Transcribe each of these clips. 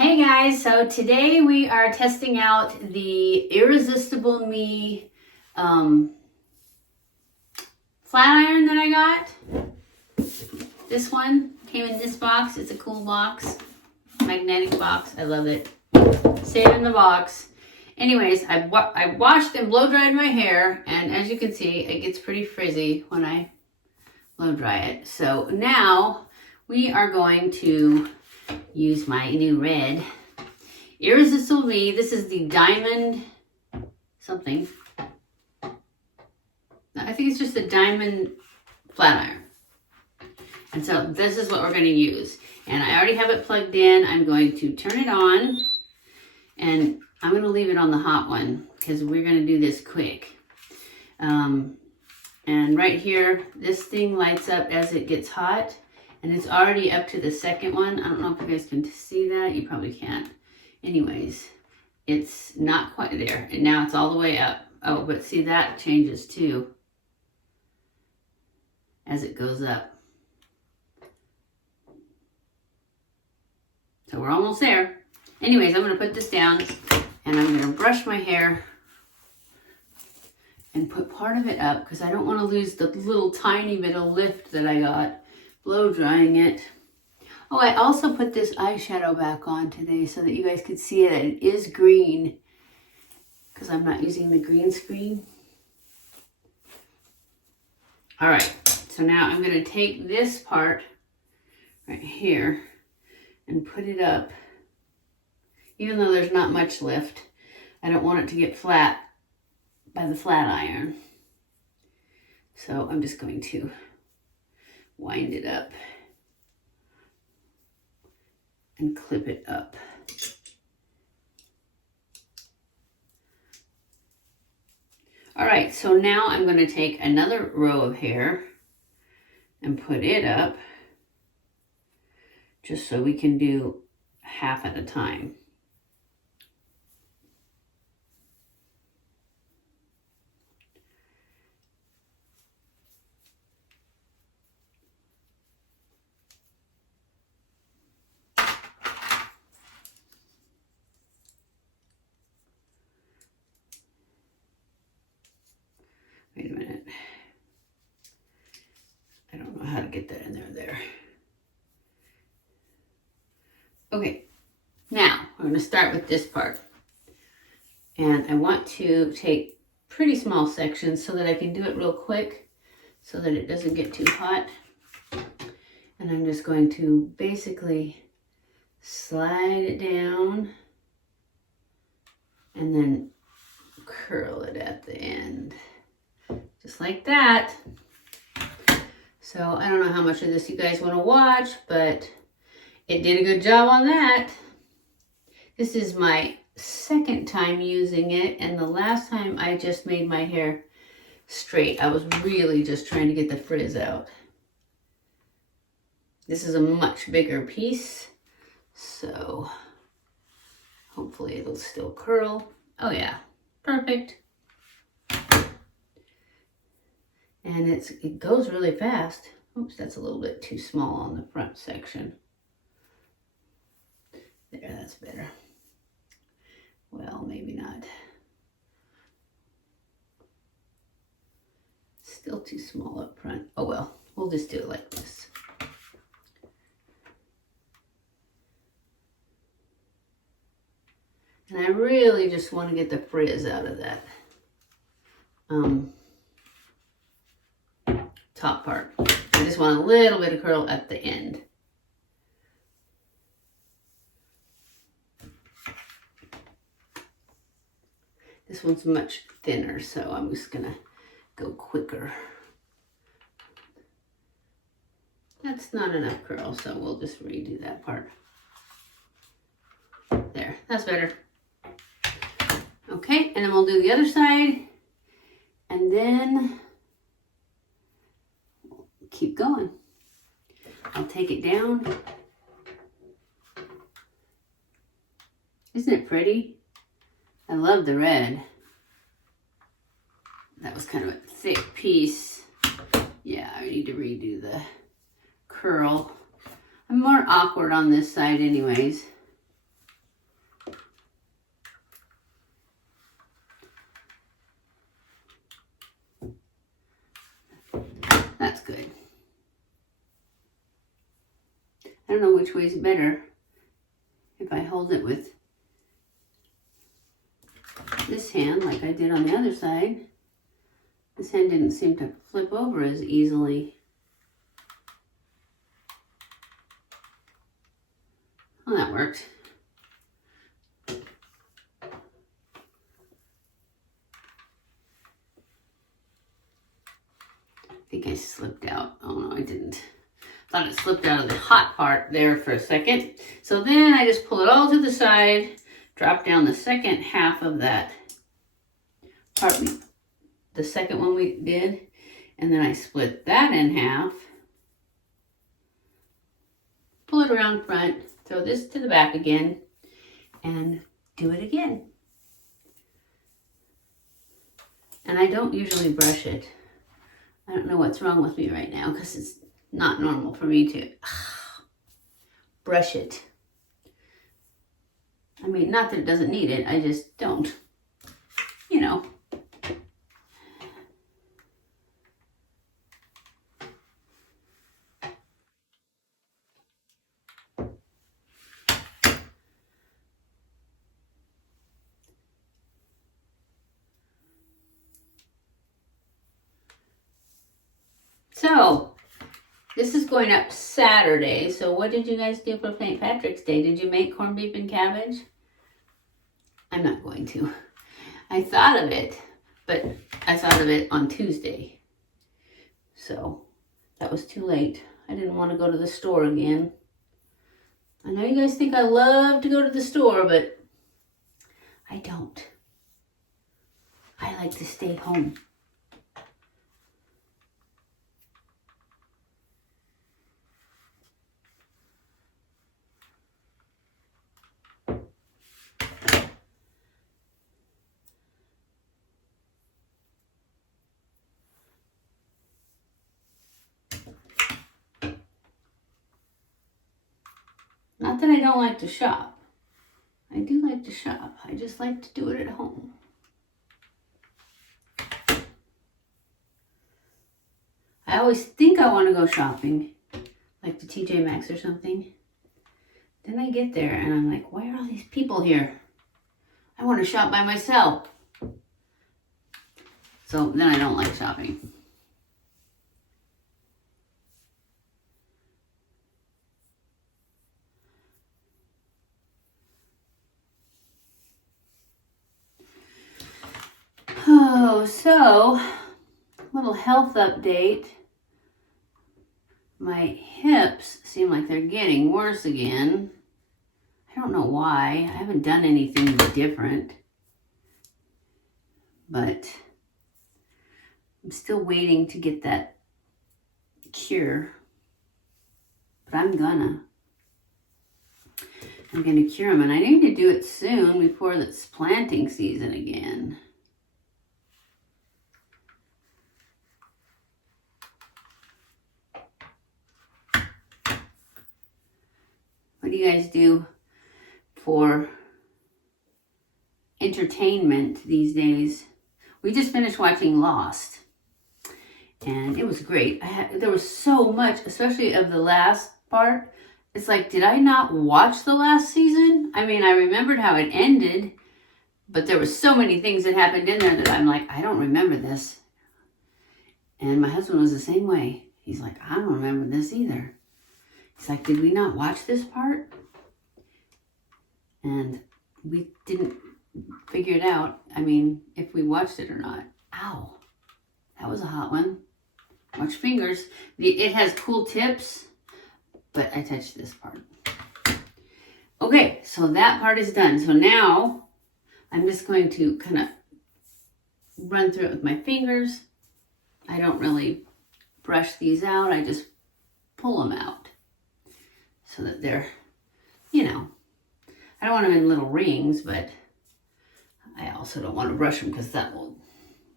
Hey guys, so today we are testing out the Irresistible Me flat iron that I got. This one came in this box. It's a cool box, magnetic box. I love it. Stayed in the box. Anyways, I washed and blow dried my hair, and as you can see, it gets pretty frizzy when I blow dry it. So now we are going to use my new red Irresistible Me. This is the diamond something. I think it's just a diamond flat iron. And so this is what we're going to use. And I already have it plugged in. I'm going to turn it on, and I'm going to leave it on the hot one because we're going to do this quick. And right here, this thing lights up as it gets hot. And it's already up to the second one. I don't know if you guys can see that. You probably can't. Anyways, it's not quite there. And now it's all the way up. Oh, but see, that changes too as it goes up. So we're almost there. Anyways, I'm going to put this down and I'm going to brush my hair and put part of it up because I don't want to lose the little tiny bit of lift that I got blow drying it. Oh, I also put this eyeshadow back on today so that you guys could see it. It is green because I'm not using the green screen. All right, so now I'm going to take this part right here and put it up. Even though there's not much lift, I don't want it to get flat by the flat iron. So I'm just going to wind it up and clip it up. All right, so now I'm going to take another row of hair and put it up just so we can do half at a time. Wait a minute. I don't know how to get that in there. Okay, now we're going to start with this part. And I want to take pretty small sections so that I can do it real quick so that it doesn't get too hot. And I'm just going to basically slide it down and then curl it at the end. Just like that. So I don't know how much of this you guys want to watch, but it did a good job on that. This is my second time using it, and the last time I just made my hair straight. I was really just trying to get the frizz out. This is a much bigger piece, so hopefully it'll still curl. Oh yeah, perfect. And it goes really fast. Oops, that's a little bit too small on the front section. There, that's better. Well, maybe not. Still too small up front. Oh well, we'll just do it like this. And I really just want to get the frizz out of that top part. I just want a little bit of curl at the end. This one's much thinner, so I'm just gonna go quicker. That's not enough curl, so we'll just redo that part. There, that's better. Okay, and then we'll do the other side, and then keep going. I'll take it down. Isn't it pretty? I love the red. That was kind of a thick piece. Yeah, I need to redo the curl. I'm more awkward on this side anyways. I don't know which way is better. If I hold it with this hand like I did on the other side, this hand didn't seem to flip over as easily. Well, that worked. I think I slipped out. Oh no, I didn't. Thought it slipped out of the hot part there for a second. So then I just pull it all to the side, drop down the second half of that part, the second one we did, and then I split that in half, pull it around front, throw this to the back again, and do it again. And I don't usually brush it. I don't know what's wrong with me right now because it's not normal for me to brush it. I mean, not that it doesn't need it, I just don't, you know. So, this is going up Saturday. So what did you guys do for St. Patrick's Day? Did you make corned beef and cabbage? I'm not going to. I thought of it, but I thought of it on Tuesday. So, that was too late. I didn't want to go to the store again. I know you guys think I love to go to the store, but I don't. I like to stay home. Not that I don't like to shop. I do like to shop. I just like to do it at home. I always think I want to go shopping, like to TJ Maxx or something. Then I get there and I'm like, why are all these people here? I want to shop by myself. So then I don't like shopping. Oh, so little health update. My hips seem like they're getting worse again. I don't know why. I haven't done anything different. But I'm still waiting to get that cure. But I'm gonna cure them. And I need to do it soon before it's planting season again. What do you guys do for entertainment these days? We just finished watching Lost, and it was great. There was so much, especially of the last part. It's like, did I not watch the last season? I mean, I remembered how it ended, but there was so many things that happened in there that I'm like, I don't remember this. And my husband was the same way. He's like, I don't remember this either. He's like, did we not watch this part? And we didn't figure it out. I mean, if we watched it or not. Ow. That was a hot one. Watch fingers. It has cool tips, but I touched this part. Okay, so that part is done. So now I'm just going to kind of run through it with my fingers. I don't really brush these out. I just pull them out so that they're, you know, I don't want them in little rings, but I also don't want to brush them because that will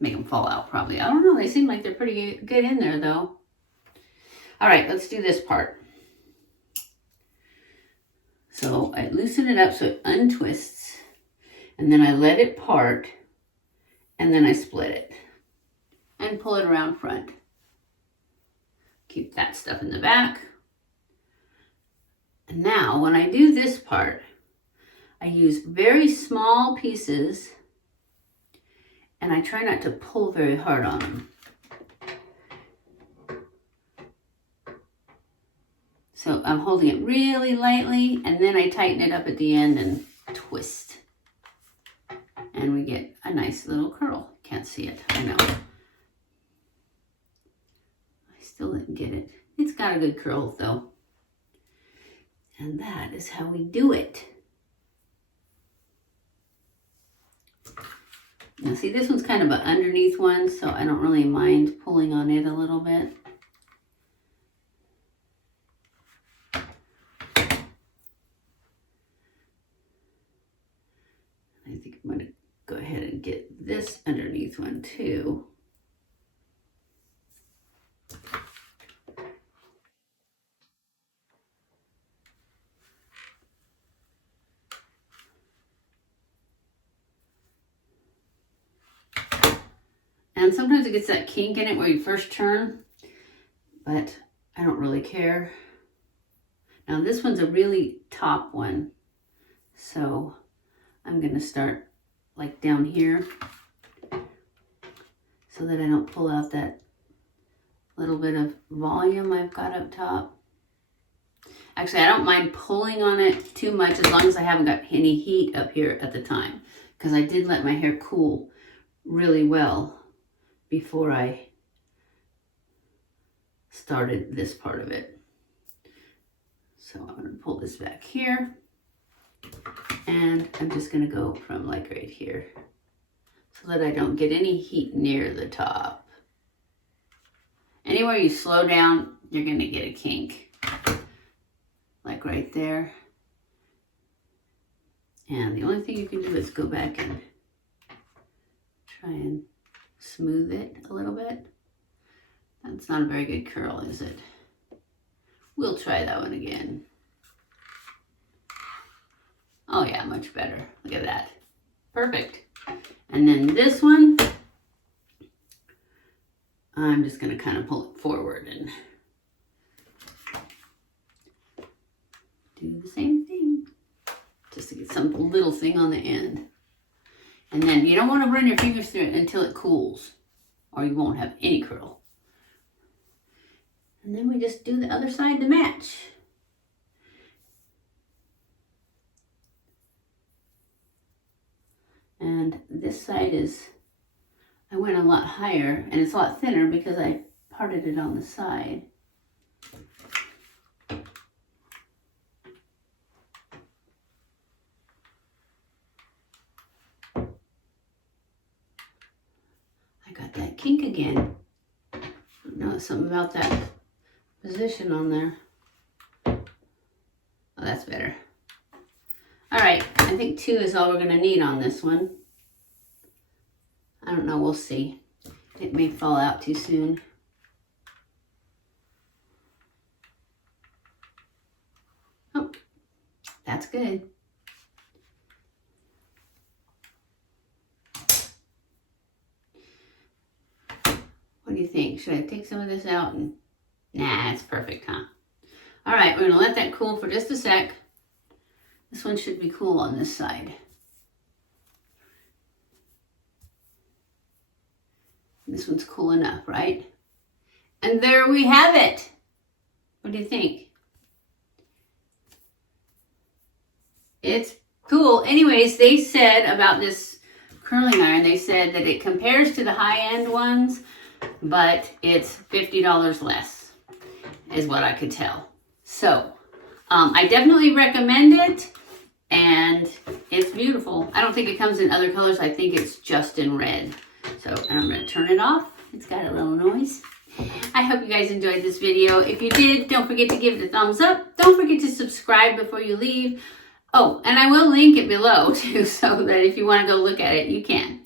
make them fall out probably. I don't know. They seem like they're pretty good in there though. All right, let's do this part. So I loosen it up so it untwists, and then I let it part, and then I split it and pull it around front. Keep that stuff in the back. And now when I do this part, I use very small pieces and I try not to pull very hard on them. So I'm holding it really lightly and then I tighten it up at the end and twist. And we get a nice little curl. Can't see it, I know. I still didn't get it. It's got a good curl though. And that is how we do it. Now see, this one's kind of an underneath one, so I don't really mind pulling on it a little bit. I think I'm going to go ahead and get this underneath one too. And sometimes it gets that kink in it where you first turn, but I don't really care. Now this one's a really top one, so I'm gonna start like down here so that I don't pull out that little bit of volume I've got up top. Actually, I don't mind pulling on it too much as long as I haven't got any heat up here at the time, because I did let my hair cool really well before I started this part of it. So I'm going to pull this back here and I'm just going to go from like right here so that I don't get any heat near the top. Anywhere you slow down, you're going to get a kink, like right there. And the only thing you can do is go back and try and smooth it a little bit. That's not a very good curl, is it? We'll try that one again. Oh yeah, much better. Look at that. Perfect. And then this one, I'm just going to kind of pull it forward and do the same thing. Just to get some little thing on the end. And then you don't want to run your fingers through it until it cools, or you won't have any curl. And then we just do the other side to match. And this side is, I went a lot higher, and it's a lot thinner because I parted it on the side. That kink again. I know it's something about that position on there. Oh, that's better. All right, I think 2 is all we're going to need on this one. I don't know, we'll see. It may fall out too soon. Oh, that's good. What do you think? Should I take some of this out? And nah, it's perfect, huh? All right, we're gonna let that cool for just a sec. This one should be cool on this side. This one's cool enough, right? And there we have it. What do you think? It's cool. Anyways, they said about this curling iron, they said that it compares to the high-end ones, but it's $50 less, is what I could tell. So, I definitely recommend it, and it's beautiful. I don't think it comes in other colors. I think it's just in red. So, I'm going to turn it off. It's got a little noise. I hope you guys enjoyed this video. If you did, don't forget to give it a thumbs up. Don't forget to subscribe before you leave. Oh, and I will link it below, too, so that if you want to go look at it, you can.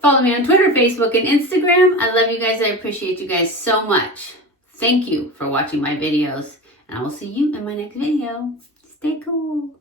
Follow me on Twitter, Facebook, and Instagram. I love you guys. I appreciate you guys so much. Thank you for watching my videos, and I will see you in my next video. Stay cool.